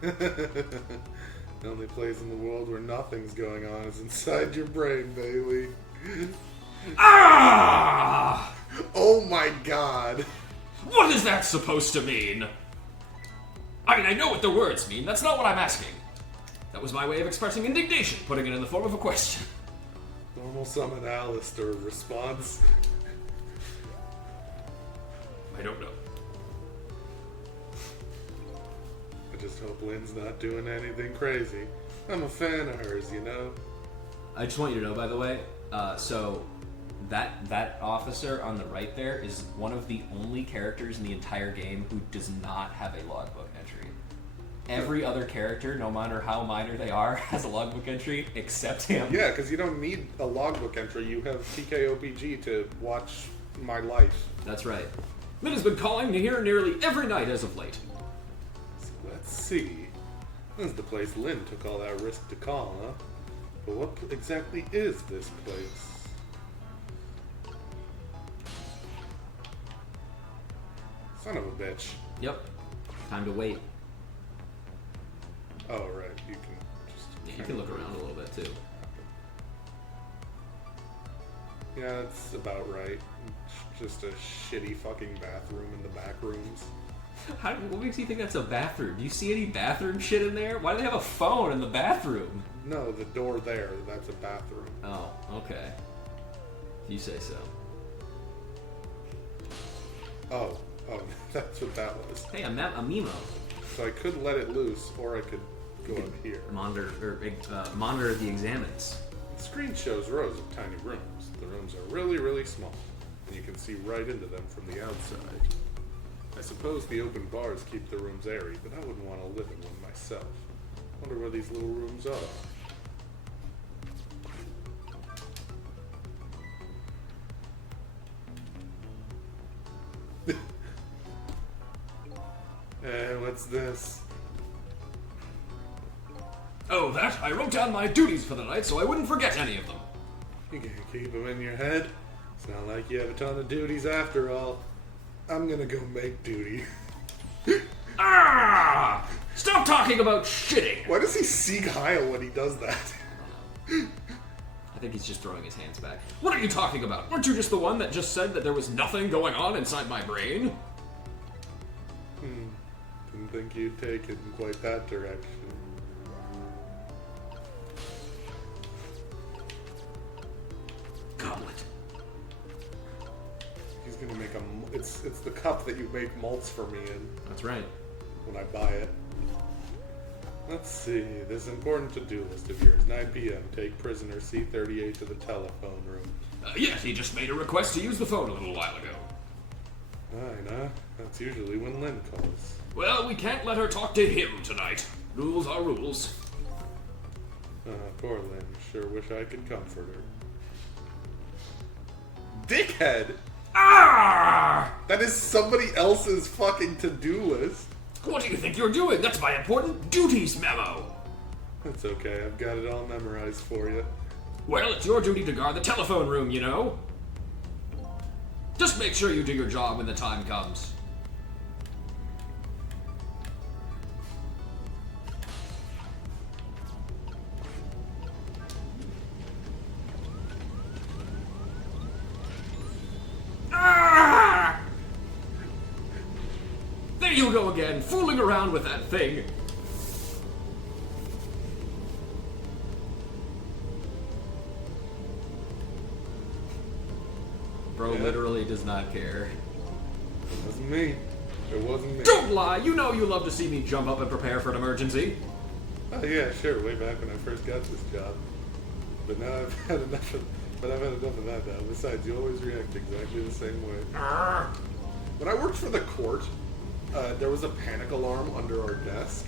The only place in the world where nothing's going on is inside your brain, Bailey. Ah! Oh my god. What is that supposed to mean? I mean, I know what the words mean. That's not what I'm asking. That was my way of expressing indignation, putting it in the form of a question. Normal summon Alistair response. I don't know. I just hope Lynn's not doing anything crazy. I'm a fan of hers, you know? I just want you to know, by the way, so that officer on the right there is one of the only characters in the entire game who does not have a logbook entry. Every other character, no matter how minor they are, has a logbook entry except him. Yeah, because you don't need a logbook entry. You have TKOPG to watch my life. That's right. Lynn has been calling me here nearly every night as of late. So let's see. This is the place Lynn took all that risk to call, huh? But what exactly is this place? Son of a bitch. Yep. Time to wait. Oh, right. You can just... Yeah, you can look around a little bit, too. Yeah, that's about right. It's just a shitty fucking bathroom in the back rooms. What makes you think that's a bathroom? Do you see any bathroom shit in there? Why do they have a phone in the bathroom? No, the door there, that's a bathroom. Oh, okay. You say so. Oh, that's what that was. Hey, a memo. So I could let it loose, or I could go up here. Monitor the examines. The screen shows rows of tiny rooms. The rooms are really, really small, and you can see right into them from the outside. I suppose the open bars keep the rooms airy, but I wouldn't want to live in one myself. Wonder where these little rooms are. What's this? Oh, that? I wrote down my duties for the night so I wouldn't forget any of them. You can keep them in your head. It's not like you have a ton of duties after all. I'm gonna go make duty. Ah! Stop talking about shitting! Why does he seek Heil when he does that? I think he's just throwing his hands back. What are you talking about? Weren't you just the one that just said that there was nothing going on inside my brain? Didn't think you'd take it in quite that direction. Goblet. He's gonna make it's the cup that you make malts for me in. That's right. When I buy it. Let's see, this important to-do list of yours. 9 p.m. Take prisoner C-38 to the telephone room. Yes, he just made a request to use the phone a little while ago. Fine, huh? That's usually when Lynn calls. Well, we can't let her talk to him tonight. Rules are rules. Poor Lynn. Sure wish I could comfort her. Dickhead! Ah! That is somebody else's fucking to-do list. What do you think you're doing? That's my important duties memo. That's okay. I've got it all memorized for you. Well, it's your duty to guard the telephone room, you know. Just make sure you do your job when the time comes. Ah! There you go again, fooling around with that thing. Bro literally does not care. It wasn't me. It wasn't me. Don't lie! You know you love to see me jump up and prepare for an emergency. Oh yeah, sure. Way back when I first got this job. But now I've had enough of that now. Besides, you always react exactly the same way. When I worked for the court, there was a panic alarm under our desk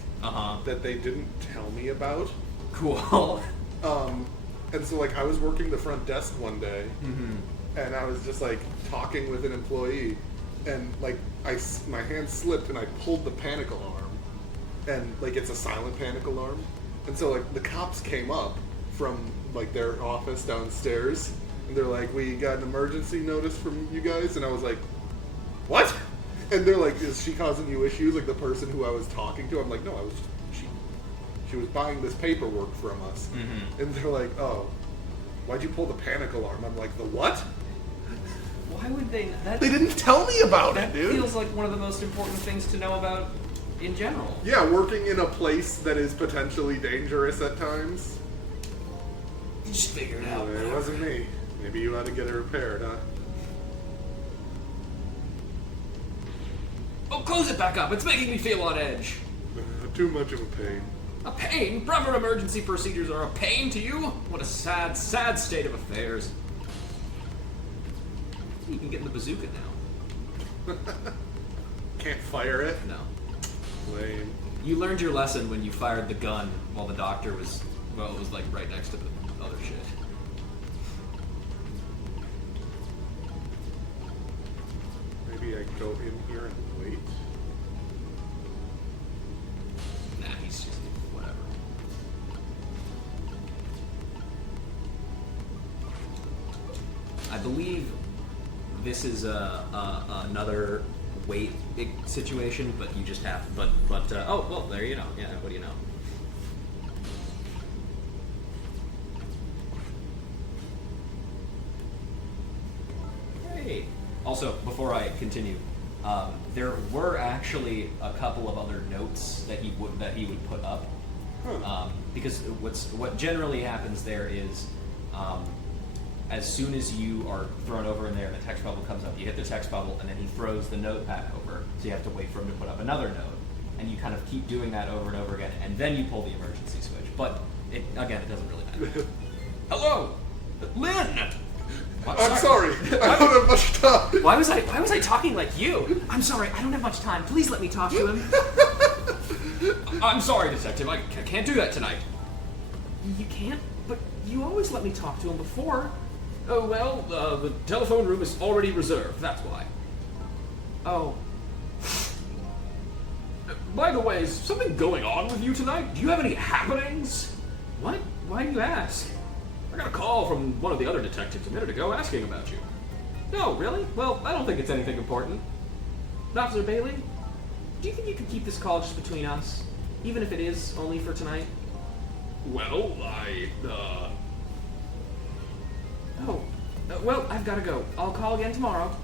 that they didn't tell me about. Cool. And so like I was working the front desk one day, and I was just like talking with an employee, and like my hand slipped and I pulled the panic alarm, and like it's a silent panic alarm, and so like the cops came up from like their office downstairs, and they're like, "We got an emergency notice from you guys," and I was like, "What?" And they're like, is she causing you issues? Like the person who I was talking to, I'm like, no, she was buying this paperwork from us. Mm-hmm. And they're like, oh, why'd you pull the panic alarm? I'm like, the what? Why would they? They didn't tell me about it, dude. That feels like one of the most important things to know about in general. Yeah, working in a place that is potentially dangerous at times. You just figure it out. It wasn't me. Maybe you had to get it repaired, huh? Oh, close it back up. It's making me feel on edge. Too much of a pain. A pain? Proper emergency procedures are a pain to you? What a sad, sad state of affairs. You can get in the bazooka now. Can't fire it? No. Lame. You learned your lesson when you fired the gun while the doctor was, well, it was like right next to the other shit. Maybe I go in here and wait. Nah, he's just whatever. I believe this is another wait situation, but you just have. But oh well, there you know. Yeah, what do you know? Hey. Also, before I continue, there were actually a couple of other notes that he would put up, because what generally happens there is, as soon as you are thrown over in there and the text bubble comes up, you hit the text bubble and then he throws the note back over, so you have to wait for him to put up another note, and you kind of keep doing that over and over again, and then you pull the emergency switch. But it doesn't really matter. Hello, Lynn. I'm sorry. I don't have much time. Why was I talking like you? I'm sorry. I don't have much time. Please let me talk to him. I'm sorry, detective. I can't do that tonight. You can't? But you always let me talk to him before. Oh, well, the telephone room is already reserved. That's why. Oh. By the way, is something going on with you tonight? Do you have any happenings? What? Why do you ask? I got a call from one of the other detectives a minute ago asking about you. No, really? Well, I don't think it's anything important. Officer Bailey, do you think you could keep this call just between us? Even if it is only for tonight? Well, well, I've got to go. I'll call again tomorrow.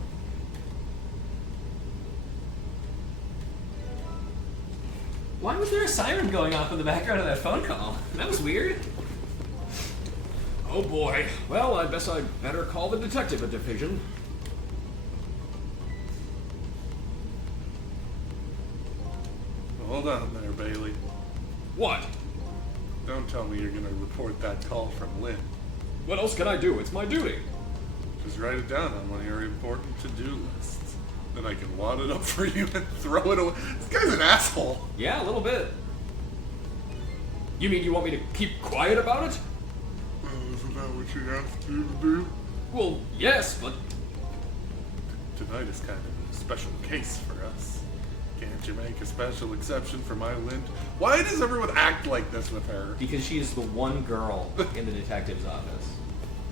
Why was there a siren going off in the background of that phone call? That was weird. Oh boy. Well, I guess I'd better call the detective division. Hold on there, Bailey. What? Don't tell me you're gonna report that call from Lynn. What else can I do? It's my duty. Just write it down on one of your important to-do lists. Then I can wad it up for you and throw it away. This guy's an asshole. Yeah, a little bit. You mean you want me to keep quiet about it? Isn't that what she asked you to do? Well, yes, but... Tonight is kind of a special case for us. Can't you make a special exception for my Lynn? Why does everyone act like this with her? Because she is the one girl in the detective's office.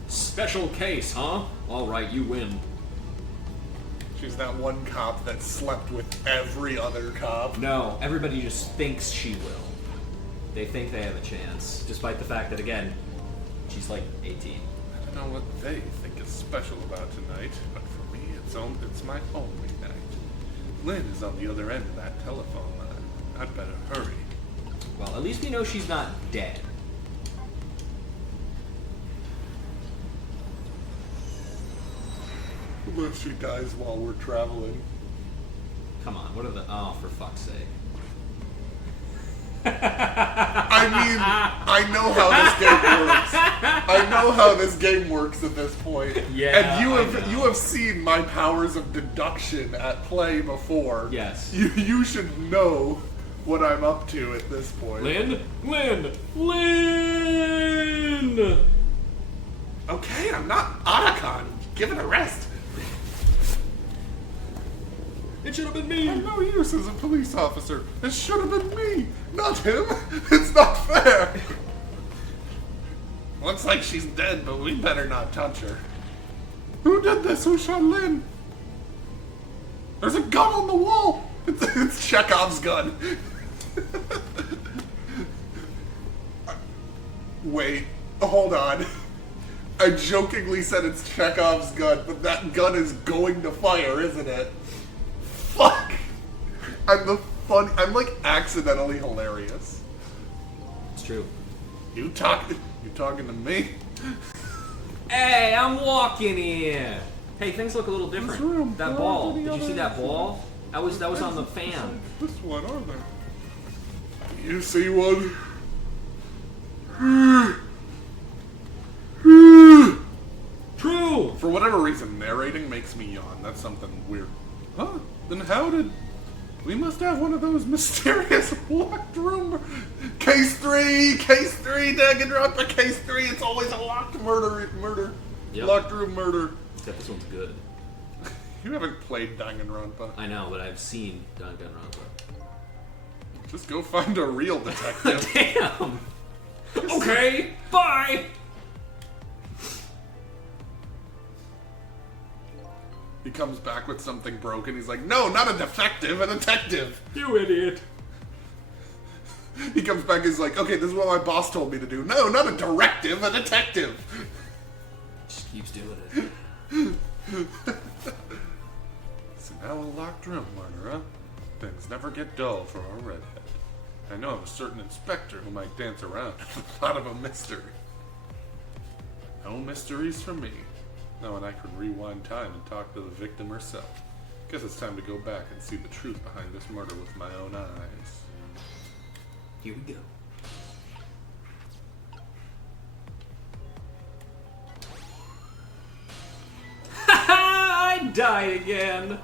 Special case, huh? All right, you win. She's that one cop that slept with every other cop. No, everybody just thinks she will. They think they have a chance, despite the fact that, again, she's like 18. I don't know what they think is special about tonight, but for me, it's my only night. Lynn is on the other end of that telephone line. I'd better hurry. Well, at least we know she's not dead. Unless she dies while we're traveling. Come on, what are the... Oh, for fuck's sake. I mean, I know how this game works. I know how this game works at this point. Yeah, and you have seen my powers of deduction at play before. Yes. You should know what I'm up to at this point. Lynn! Okay, I'm not Otacon. Give it a rest. It should have been me! I'm no use as a police officer. It should have been me, not him. It's not fair. Looks like she's dead, but we better not touch her. Who did this? Who shot Lynn? There's a gun on the wall! It's Chekhov's gun. Wait, hold on. I jokingly said it's Chekhov's gun, but that gun is going to fire, isn't it? Fuck! I'm like accidentally hilarious. It's true. You talking to me? Hey, I'm walking here. Hey, things look a little different. room, That ball. Did you see that ball? That was on the fan. This one, are there? You see one? True. For whatever reason, narrating makes me yawn. That's something weird. Huh? Then how did... We must have one of those mysterious locked room... Case 3! Case 3! Danganronpa! Case 3! It's always a locked murder. Yep. Locked room murder. Except this one's good. You haven't played Danganronpa. I know, but I've seen Danganronpa. Just go find a real detective. Damn! Okay, bye! He comes back with something broken. He's like, no, not a defective, a detective. You idiot. He comes back, he's like, okay, this is what my boss told me to do. No, not a directive, a detective. Just keeps doing it. So now a locked room murder, huh? Things never get dull for a redhead. I know of a certain inspector who might dance around at the thought of a mystery. No mysteries for me. Now and I can rewind time and talk to the victim herself. Guess it's time to go back and see the truth behind this murder with my own eyes. Here we go. I died again.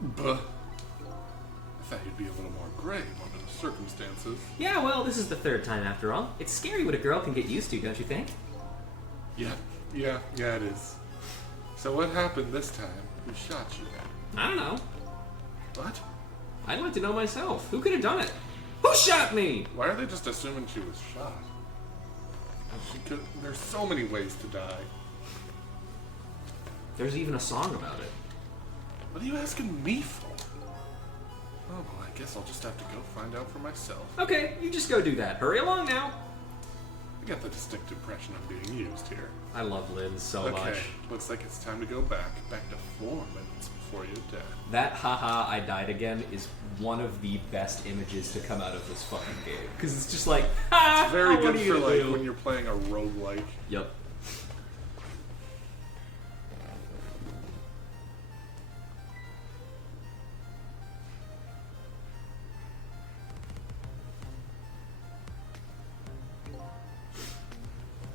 Buh. I thought you'd be a little more grave under the circumstances. Yeah, well, this is the third time after all. It's scary what a girl can get used to, don't you think? Yeah, it is. So what happened this time? Who shot you? I don't know. What? I'd like to know myself. Who could have done it? Who shot me? Why are they just assuming she was shot? There's so many ways to die. There's even a song about it. What are you asking me for? Oh, well, I guess I'll just have to go find out for myself. Okay, you just go do that. Hurry along now. I get the distinct impression I'm being used here. I love Lynn so Okay, much. looks like it's time to go back to 4 minutes before your death. That haha I died again is one of the best images to come out of this fucking game. Because it's just like, ha! It's very what good are you for gonna like do? when you're playing a roguelike. Yep.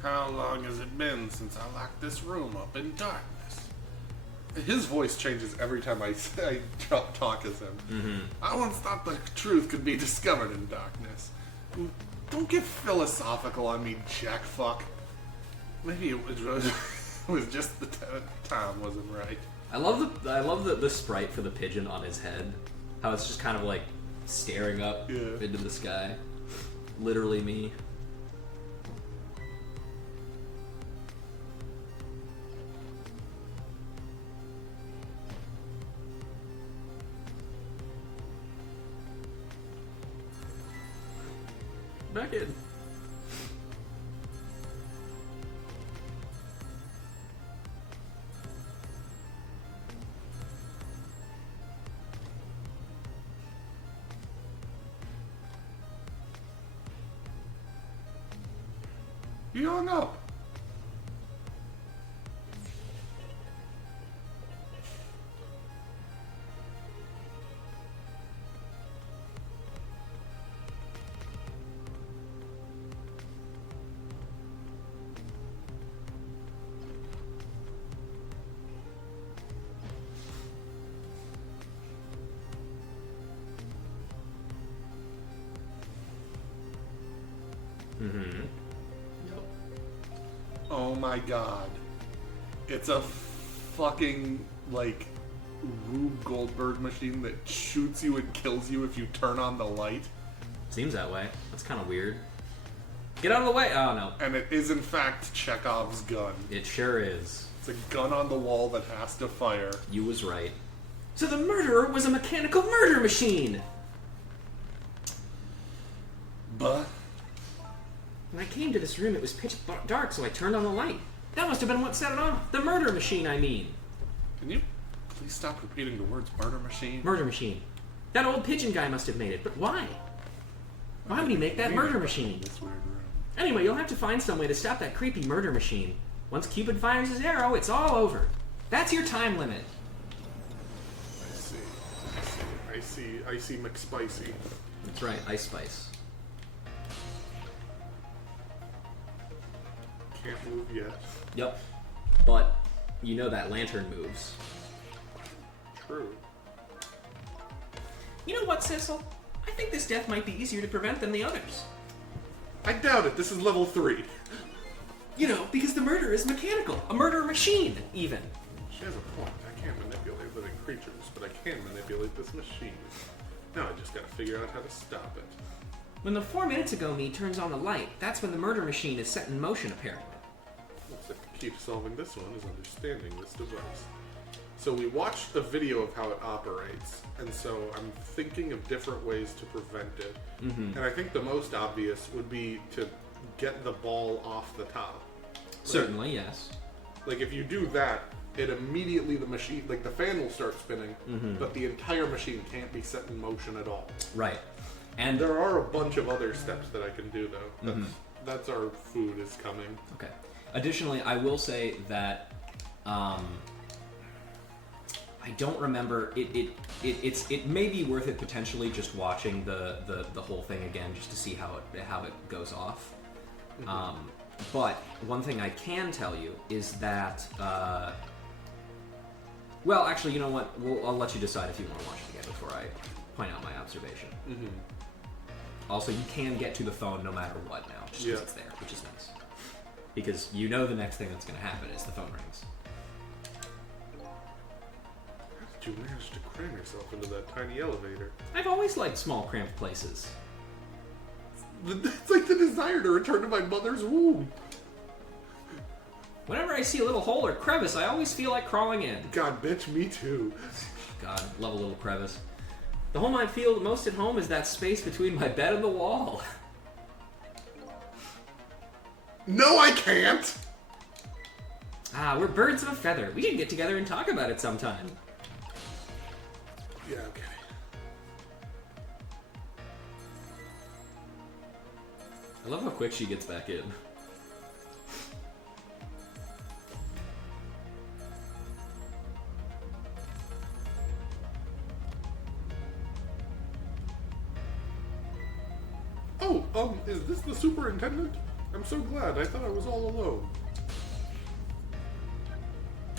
How long has it been since I locked this room up in darkness? His voice changes every time I talk as him. Mm-hmm. I once thought the truth could be discovered in darkness. Don't get philosophical on me, jackfuck. Maybe it was just the time wasn't right. I love the sprite for the pigeon on his head. How it's just kind of like staring up into the sky. Literally me. Back in. You hung up. Mm-hmm. Oh my god. It's a fucking, like, Rube Goldberg machine that shoots you and kills you if you turn on the light. Seems that way. That's kind of weird. Get out of the way! Oh, no. And it is, in fact, Chekhov's gun. It sure is. It's a gun on the wall that has to fire. You was right. So the murderer was a mechanical murder machine! But When I came to this room, it was pitch dark, so I turned on the light. That must have been what set it off. The murder machine, I mean. can you please stop repeating the words murder machine? Murder machine. That old pigeon guy must have made it, but why? Why would he make that murder machine? This weird room. Anyway, you'll have to find some way to stop that creepy murder machine. Once Cupid fires his arrow, it's all over. That's your time limit. I see Icy McSpicy. That's right, Ice Spice. Can't move yet. Yep. But you know that lantern moves. True. You know what, Cecil? I think this death might be easier to prevent than the others. I doubt it. This is level 3. You know, because the murder is mechanical. A murder machine, even. She has a point. I can't manipulate living creatures, but I can manipulate this machine. Now I just gotta figure out how to stop it. When the 4 minutes ago me turns on the light, that's when the murder machine is set in motion, apparently. Looks like the key to solving this one is understanding this device. So we watched a video of how it operates, and so I'm thinking of different ways to prevent it. And I think the most obvious would be to get the ball off the top. Certainly, yes. Like if you do that, it immediately the machine, like the fan will start spinning, but the entire machine can't be set in motion at all. Right. And There are a bunch of other steps that I can do though. That's our food is coming. okay. Additionally, I will say that I don't remember it may be worth it potentially just watching the whole thing again just to see how it goes off. But one thing I can tell you is that well, actually, you know what? I'll let you decide if you want to watch it again before I point out my observation. Also, you can get to the phone no matter what now, just because it's there, which is nice. Because you know the next thing that's going to happen is the phone rings. How did you manage to cram yourself into that tiny elevator? I've always liked small, cramped places. It's like the desire to return to my mother's womb. Whenever I see a little hole or crevice, I always feel like crawling in. God, bitch, me too. God, love a little crevice. The home I feel most at home is that space between my bed and the wall. No, I can't! Ah, we're birds of a feather. We should get together and talk about it sometime. Yeah, okay. I love how quick she gets back in. Oh, is this the superintendent? I'm so glad. I thought I was all alone.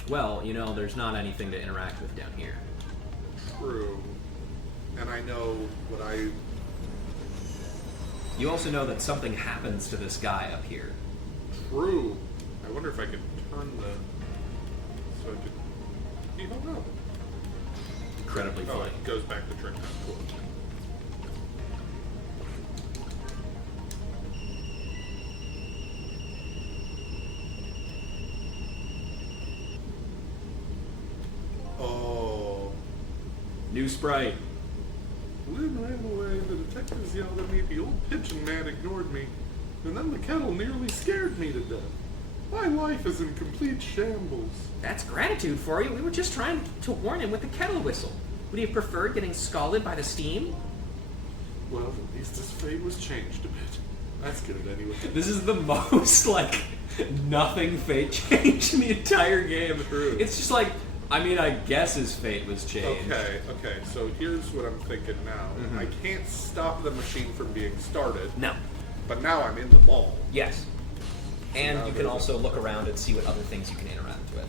Well, you know, there's not anything to interact with down here. True. And I know what I... You also know that something happens to this guy up here. True. I wonder if I can turn the... So I could... You don't know. Incredibly Oh, funny. it goes back to trick time. Cool. Oh. New sprite. Lynn ran away, the detectives yelled at me, the old pigeon man ignored me, and then the kettle nearly scared me to death. My life is in complete shambles. That's gratitude for you. We were just trying to warn him with the kettle whistle. Would he have preferred getting scalded by the steam? Well, at least his fate was changed a bit. That's good anyway. This is the most, like, nothing fate changed in the entire game. True. It's just like, I mean, I guess his fate was changed. Okay, so here's what I'm thinking now. I can't stop the machine from being started, No. but now I'm in the ball. Yes. And now you can there's also look around and see what other things you can interact with.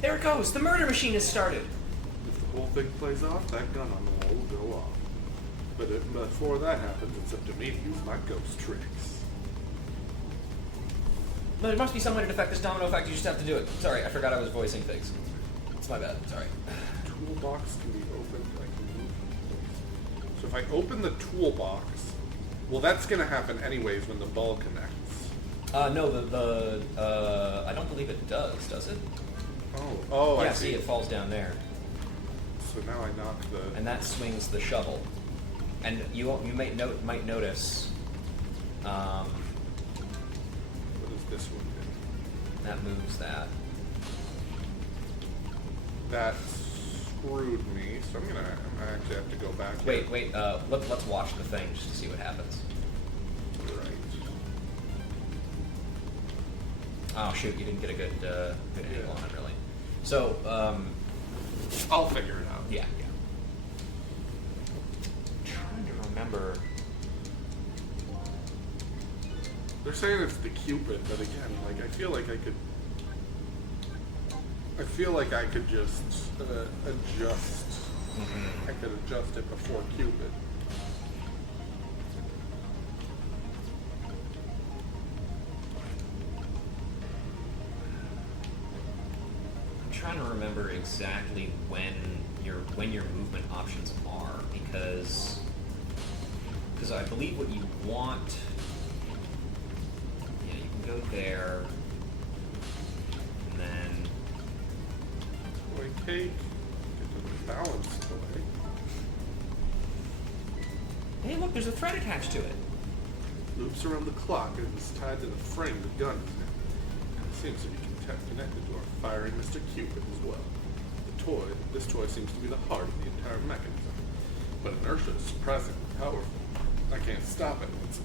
There it goes! The murder machine has started! If the whole thing plays off, that gun on the wall will go off. But before that happens, it's up to me to use my ghost tricks. No, there must be some way to defect this domino effect. You just have to do it. Sorry, I forgot I was voicing things. It's my bad. Sorry. Toolbox can be opened. I can move So if I open the toolbox, well, that's going to happen anyways when the ball connects. No, I don't believe it does it? Oh, yeah, I see. It falls down there. So now I knock the... And that swings the shovel. And you might notice... what does this one do? That moves that. That screwed me, so I'm gonna actually have to go back. Wait. Let's watch the thing just to see what happens. Right. Oh shoot! You didn't get a good angle on it, really. So I'll figure it out. yeah. I'm trying to remember. They're saying it's the Cupid, but again, like I feel like I could just adjust. Mm-hmm. I could adjust it before Cupid. I'm trying to remember exactly when your movement options are because I believe what you want. Yeah, you can go there, and then. I take get the balance away. Hey, look! There's a thread attached to it. Loops around the clock and is tied to the frame the gun is in. And it seems to be connected to our firing Mr. Cupid as well. This toy seems to be the heart of the entire mechanism. But inertia is surprisingly powerful. I can't stop it once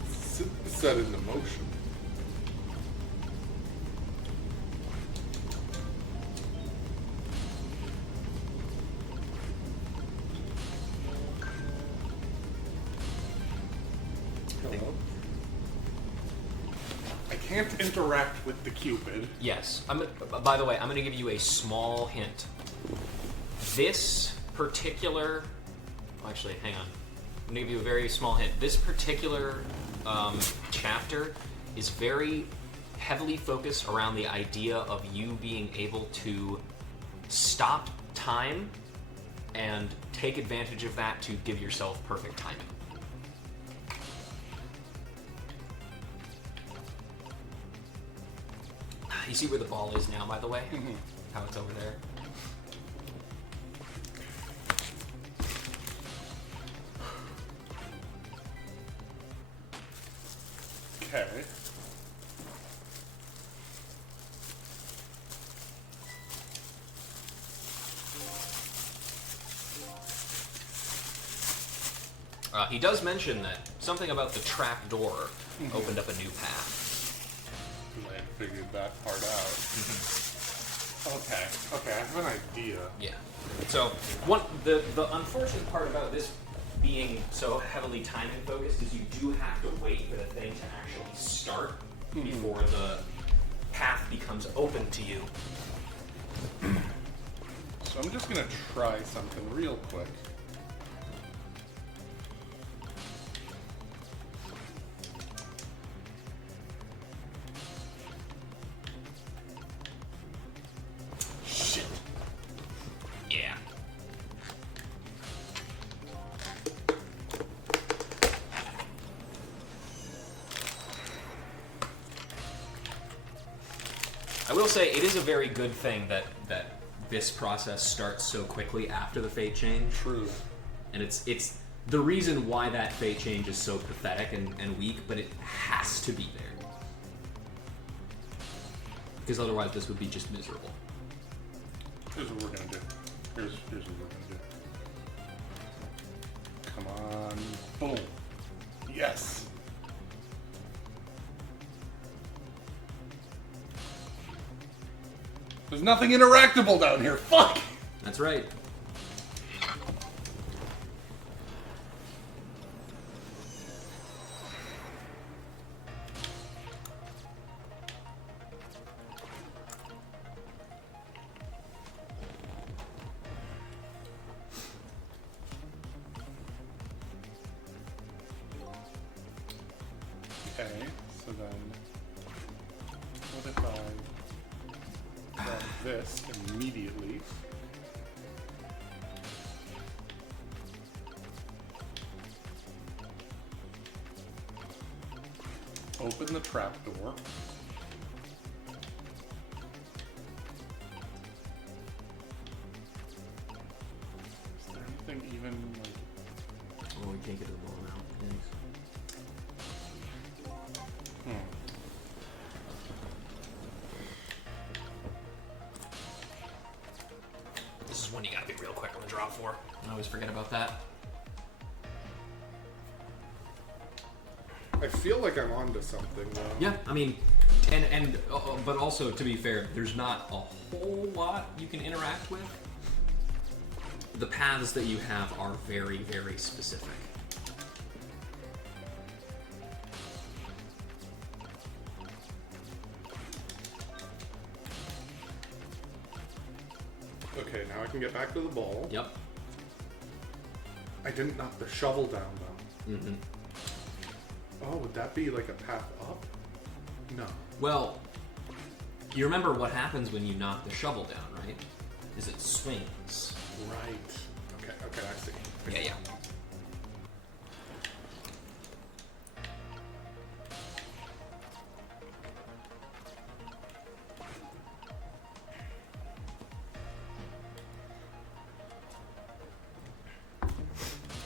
it's set into motion. Hello? I can't interact with the Cupid. Yes. By the way, I'm going to give you a small hint. This particular... Actually, hang on. I'm going to give you a very small hint. This particular chapter is very heavily focused around the idea of you being able to stop time and take advantage of that to give yourself perfect timing. You see where the ball is now, by the way? Mm-hmm. How it's over there? Okay. He does mention that something about the trap door opened up a new path. I figured that part out. Okay, I have an idea. Yeah. So the unfortunate part about this being so heavily timing focused is you do have to wait for the thing to actually start before the path becomes open to you. So I'm just gonna try something real quick. Shit. Yeah. I will say it is a very good thing that this process starts so quickly after the fate change. True. And it's the reason why that fate change is so pathetic and weak, but it has to be there. Because otherwise this would be just miserable. Here's what we're gonna do. Here's what we're gonna do. Come on. Boom. Yes. There's nothing interactable down here. Fuck! That's right. Okay, so then what if I grab this immediately? Open the trap door. Is there anything even like... Oh, we can't get to the ball now. Thanks. This is one you gotta be real quick on the draw for. I always forget about that. I feel like I'm onto something, though. Yeah, I mean, but also, to be fair, there's not a whole lot you can interact with. The paths that you have are very, very specific. Okay, now I can get back to the ball. Yep. I didn't knock the shovel down, though. Mm-hmm. Oh, would that be like a path up? No. Well, you remember what happens when you knock the shovel down, right? Is it swings. Right. Okay, I see. Yeah.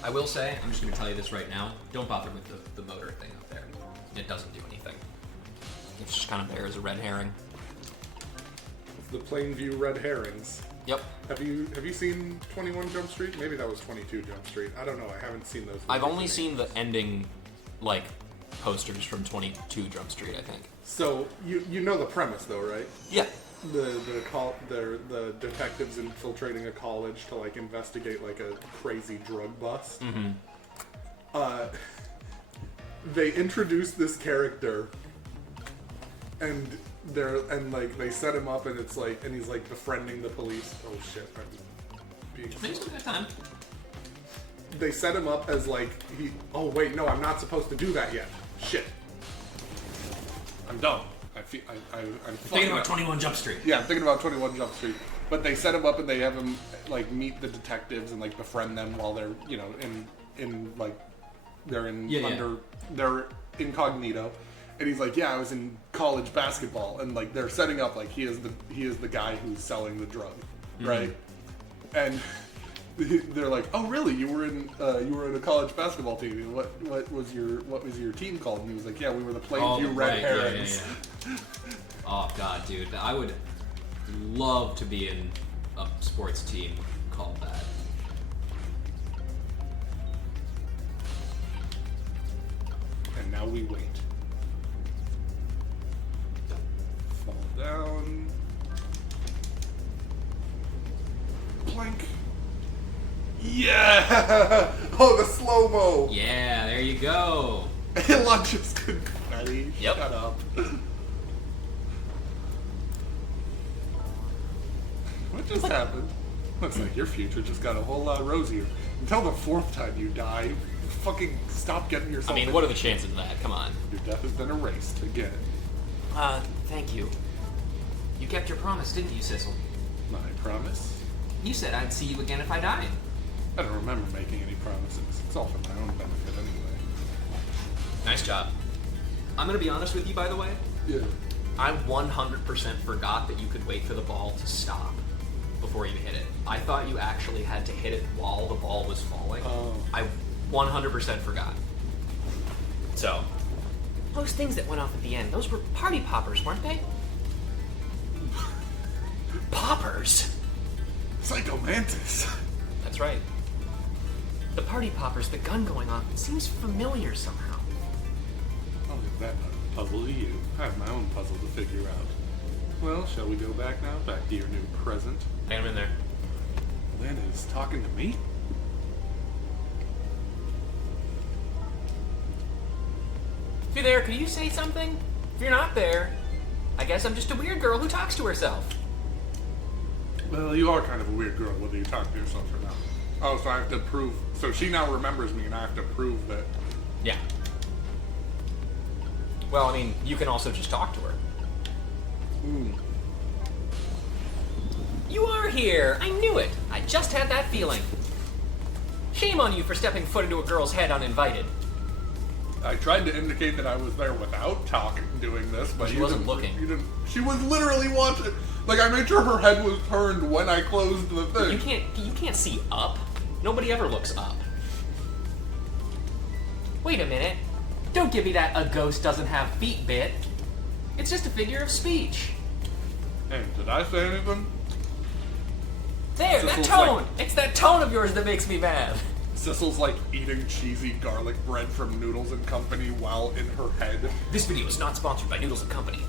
I will say, I'm just going to tell you this right now, don't bother with the motor thing up there. It doesn't do anything. It's just kind of there as a red herring. The Plainview red herrings. Yep. Have you seen 21 Jump Street? Maybe that was 22 Jump Street. I don't know. I haven't seen those. I've only seen the ending, like, posters from 22 Jump Street, I think. So you know the premise though, right? Yeah. The detectives infiltrating a college to like investigate like a crazy drug bust. Mm-hmm. They introduce this character, and they set him up, and it's like, and he's like befriending the police. Oh shit! I'm being. Maybe some good time. They set him up as like he. Oh wait, no, I'm not supposed to do that yet. Shit. I'm dumb. I'm thinking about 21 Jump Street. Yeah, I'm thinking about 21 Jump Street. But they set him up and they have him like meet the detectives and like befriend them while they're they're incognito. And he's like, yeah, I was in college basketball, and like they're setting up like he is the guy who's selling the drug, right? And they're like, oh really? You were in a college basketball team. What was your team called? And he was like, yeah, we were the Plainview Red Herons. Yeah. Oh god, dude, I would love to be in a sports team called that. And now we wait. Fall down. Plank. Yeah! Oh, the slow-mo! Yeah, there you go. It launches confetti. Yep. Shut up. What just happened? Looks like your future just got a whole lot rosier. Until the fourth time you die, fucking stop getting yourself... I mean, what are the chances of that? Come on. Your death has been erased again. Thank you. You kept your promise, didn't you, Sissel? My promise? You said I'd see you again if I died. I don't remember making any promises. It's all for my own benefit anyway. Nice job. I'm gonna be honest with you, by the way. Yeah. I 100% forgot that you could wait for the ball to stop before you hit it. I thought you actually had to hit it while the ball was falling. Oh. I 100% forgot. So, those things that went off at the end, those were party poppers, weren't they? Poppers? Psycho Mantis. That's right. The party poppers, the gun going off, it seems familiar somehow. I'll leave that puzzle to you. I have my own puzzle to figure out. Well, shall we go back now? Back to your new present. Hey, I'm in there. Lana is talking to me? If you're there, could you say something? If you're not there, I guess I'm just a weird girl who talks to herself. Well, you are kind of a weird girl, whether you talk to yourself or not. Oh, so I have to prove... So she now remembers me, and I have to prove that... Yeah. Well, I mean, you can also just talk to her. You are here! I knew it! I just had that feeling. Shame on you for stepping foot into a girl's head uninvited. I tried to indicate that I was there without doing this, but She wasn't looking. You didn't. She was literally watching. Like, I made sure her head was turned when I closed the thing. You can't see up. Nobody ever looks up. Wait a minute. Don't give me that a ghost doesn't have feet bit. It's just a figure of speech. Hey, did I say anything? There, that Cecil's tone! like- It's that tone of yours that makes me mad. Cecil's like eating cheesy garlic bread from Noodles and Company while in her head. This video is not sponsored by Noodles and Company.